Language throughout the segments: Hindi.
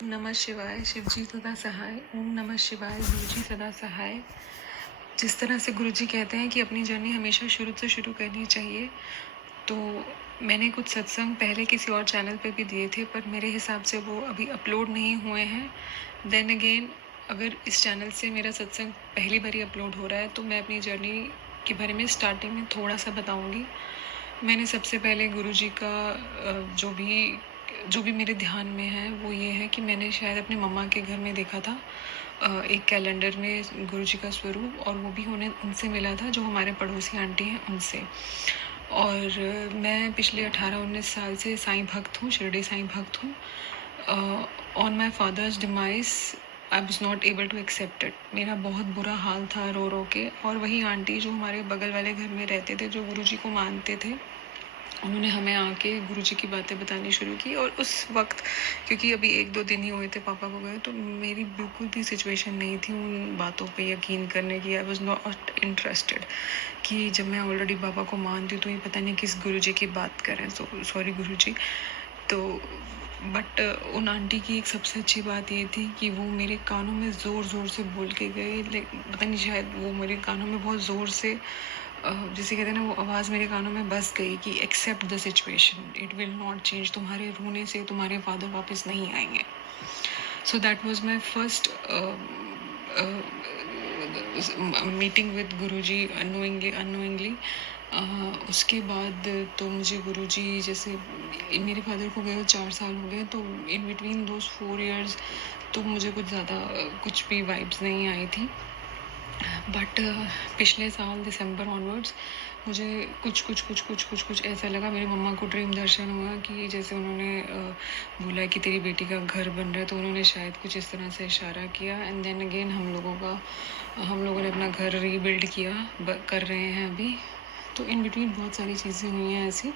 ओम नमः शिवाय। शिवजी सदा सहाय। ओम नमः शिवाय। गुरुजी सदा सहाय। जिस तरह से गुरुजी कहते हैं कि अपनी जर्नी हमेशा शुरू से शुरू करनी चाहिए, तो मैंने कुछ सत्संग पहले किसी और चैनल पे भी दिए थे, पर मेरे हिसाब से वो अभी अपलोड नहीं हुए हैं। देन अगेन, अगर इस चैनल से मेरा सत्संग पहली बारी अपलोड हो रहा है, तो मैं अपनी जर्नी के बारे में स्टार्टिंग में थोड़ा सा बताऊंगी। मैंने सबसे पहले गुरुजी का जो भी मेरे ध्यान में है वो ये है कि मैंने शायद अपने मम्मा के घर में देखा था एक कैलेंडर में गुरुजी का स्वरूप, और वो भी उनसे मिला था जो हमारे पड़ोसी आंटी हैं उनसे। और मैं पिछले 18-19 साल से साईं भक्त हूँ, शिरडी साईं भक्त हूँ। On my father's demise I was not able to accept it. मेरा बहुत बुरा हाल था रो रो के। और वही आंटी जो हमारे बगल वाले घर में रहते थे, जो गुरुजी को मानते थे, उन्होंने हमें आके गुरुजी की बातें बतानी शुरू की। और उस वक्त, क्योंकि अभी 1-2 दिन ही हुए थे पापा को गए, तो मेरी बिल्कुल भी सिचुएशन नहीं थी उन बातों पे यकीन करने की। आई वॉज नॉट इंटरेस्टेड कि जब मैं ऑलरेडी पापा को मानती हूँ तो ये पता नहीं किस गुरुजी की बात करें। सॉरी गुरुजी। तो बट उन आंटी की एक सबसे अच्छी बात ये थी कि वो मेरे कानों में ज़ोर ज़ोर से बोल के गए। पता नहीं, शायद वो मेरे कानों में बहुत ज़ोर से, जिसे कहते हैं ना, वो आवाज़ मेरे कानों में बस गई कि accept the situation, it will not change. तुम्हारे रोने से तुम्हारे फादर वापस नहीं आएंगे। So that was my first meeting with Guruji, annoyingly. उसके बाद तो मुझे गुरुजी, जैसे मेरे फादर को गए 4 साल हो गए, तो इन बिटवीन दोज 4 years तो मुझे कुछ ज़्यादा कुछ भी वाइब्स नहीं आई थी। बट पिछले साल दिसंबर ऑनवर्ड्स मुझे कुछ ऐसा लगा। मेरी मम्मा को ड्रीम दर्शन हुआ कि जैसे उन्होंने बोला कि तेरी बेटी का घर बन रहा है, तो उन्होंने शायद कुछ इस तरह से इशारा किया। एंड देन अगेन हम लोगों ने अपना घर रीबिल्ड किया, कर रहे हैं अभी। तो इन बिटवीन बहुत सारी चीज़ें हुई हैं ऐसी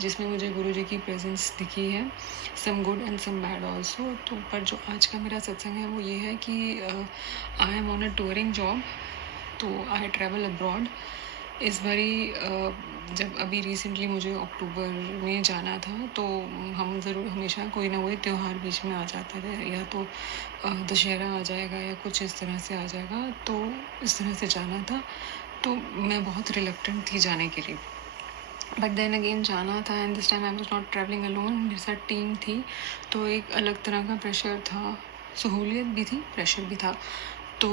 जिसमें मुझे गुरुजी की प्रेजेंस दिखी है, some good and some bad also. तो पर जो आज का मेरा सत्संग है वो ये है कि I am on a touring job, तो आई ट्रैवल अब्रॉड। इस बारी जब अभी रिसेंटली मुझे अक्टूबर में जाना था, तो हम ज़रूर हमेशा कोई ना कोई त्यौहार बीच में आ जाता है, या तो दशहरा आ जाएगा या कुछ इस तरह से आ जाएगा, तो इस तरह से जाना था। तो मैं बहुत रिलक्टेंट थी जाने के लिए, बट देन अगेन जाना था। And this time I was not travelling alone, मेरे साथ टीम थी, तो एक अलग तरह का प्रेशर था। सहूलियत भी थी, प्रेशर भी था। तो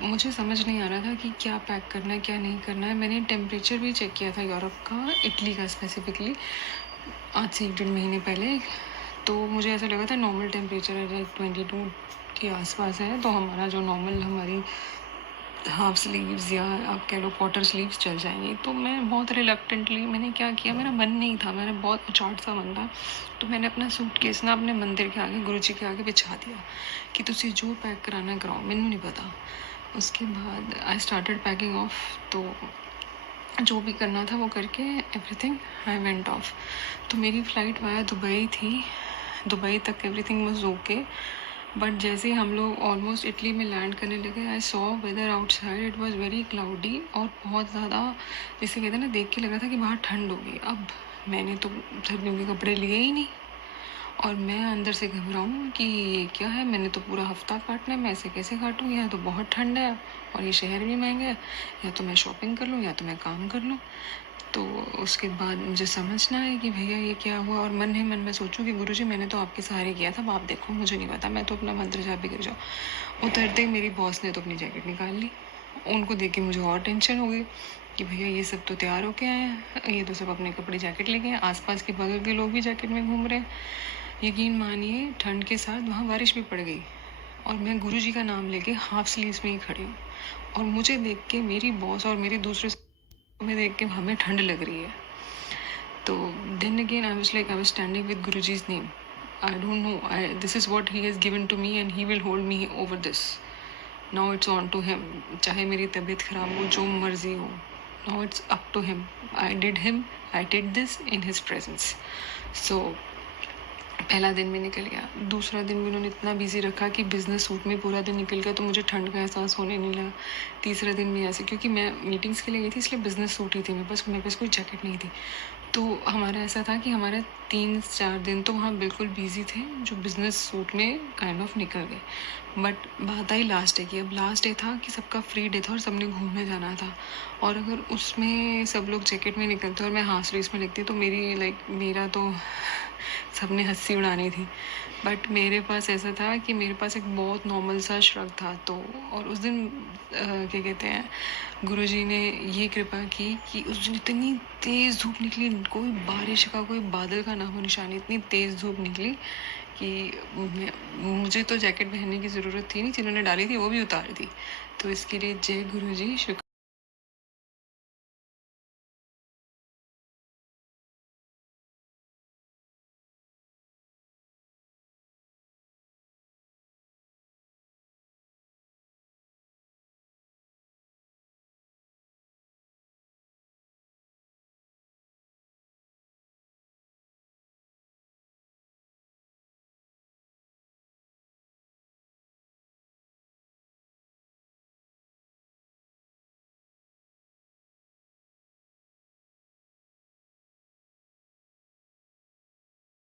मुझे समझ नहीं आ रहा था कि क्या पैक करना है, क्या नहीं करना है। मैंने टेम्परेचर भी चेक किया था यूरोप का, इटली का स्पेसिफिकली, आज से 1-1.5 महीने पहले। तो मुझे ऐसा लगा था नॉर्मल टेम्परेचर है, लाइक 22 के आसपास है। तो हमारा जो नॉर्मल, हमारी हाफ स्लीव्स या आप कह लो क्वार्टर स्लीव्स चल जाएंगी। तो मैं बहुत रिलक्टेंटली, मैंने क्या किया, मेरा मन नहीं था, मेरा बहुत उचाट सा मन था, तो मैंने अपना सूटकेस ना अपने मंदिर के आगे, गुरुजी के आगे बिछा दिया कि तुझे जो पैक कराना कराओ, मैंने नहीं पता। उसके बाद आई स्टार्टेड पैकिंग ऑफ। तो जो भी करना था वो करके एवरीथिंग आई वेंट ऑफ। तो मेरी फ़्लाइट वाया दुबई थी। दुबई तक एवरीथिंग वाज ओके, बट जैसे हम लोग ऑलमोस्ट इटली में लैंड करने लगे, I saw weather outside, it was very cloudy और बहुत ज़्यादा, जैसे कहते हैं ना, देख के लगा था कि बाहर ठंड होगी। अब मैंने तो सर्दियों के कपड़े लिए ही नहीं, और मैं अंदर से घबराऊँ कि ये क्या है, मैंने तो पूरा हफ्ता काटना है, मैं ऐसे कैसे काटूँ, यहाँ तो बहुत ठंड है और ये शहर भी महंगा है, या तो मैं शॉपिंग कर लूँ या तो मैं काम कर लूँ। तो उसके बाद मुझे समझना है कि भैया ये क्या हुआ, और मन ही मन में सोचूं कि गुरुजी मैंने तो आपके सहारे किया था, आप देखो मुझे नहीं पता, मैं तो अपना मंत्र जाप भी कर जाऊँ। उतरते ही मेरी बॉस ने तो अपनी जैकेट निकाल ली। उनको देख के मुझे और टेंशन हो गई कि भैया ये सब तो तैयार होके आए हैं, ये तो सब अपने कपड़े जैकेट लेके हैं, आसपास के बगल के लोग भी जैकेट में घूम रहे हैं। यकीन मानिए, ठंड के साथ वहाँ बारिश भी पड़ गई, और मैं गुरुजी का नाम लेके हाफ स्लीव्स में ही खड़ी हूँ, और मुझे देख के मेरी बॉस और मेरे दूसरे में देख के हमें ठंड लग रही है। तो then again I was standing with Guruji's name. I don't know, this is what he has given to me and he will hold me over this. Now it's on to him. चाहे मेरी तबीयत ख़राब हो, जो मर्जी हो, now it's up to him. I did this in his presence. So पहला दिन भी निकल गया। दूसरा दिन भी उन्होंने इतना बिजी रखा कि बिज़नेस सूट में पूरा दिन निकल गया, तो मुझे ठंड का एहसास होने नहीं लगा। तीसरा दिन भी ऐसे, क्योंकि मैं मीटिंग्स के लिए गई थी, इसलिए बिज़नेस सूट ही थी मेरे पास कोई जैकेट नहीं थी। तो हमारा ऐसा था कि हमारे 3-4 दिन तो वहाँ बिल्कुल बिज़ी थे, जो बिज़नेस सूट में काइंड ऑफ निकल गए। बट बात आई लास्ट डे की। अब लास्ट डे था कि सबका फ्री डे था और सबने घूमने जाना था, और अगर उसमें सब लोग जैकेट में निकलते और मैं हाफ स्लीव्स में निकलती तो मेरा तो सबने हंसी उड़ानी थी। बट मेरे पास ऐसा था कि मेरे पास एक बहुत नॉर्मल सा श्रग था। तो और उस दिन क्या कहते हैं, गुरुजी ने ये कृपा की कि उस दिन इतनी तेज़ धूप निकली, कोई बारिश का कोई बादल का नामो निशान, इतनी तेज़ धूप निकली कि मुझे तो जैकेट पहनने की ज़रूरत थी नहीं, जिन्होंने डाली थी वो भी उतार दी। तो इसके लिए जय गुरुजी, शुक्र।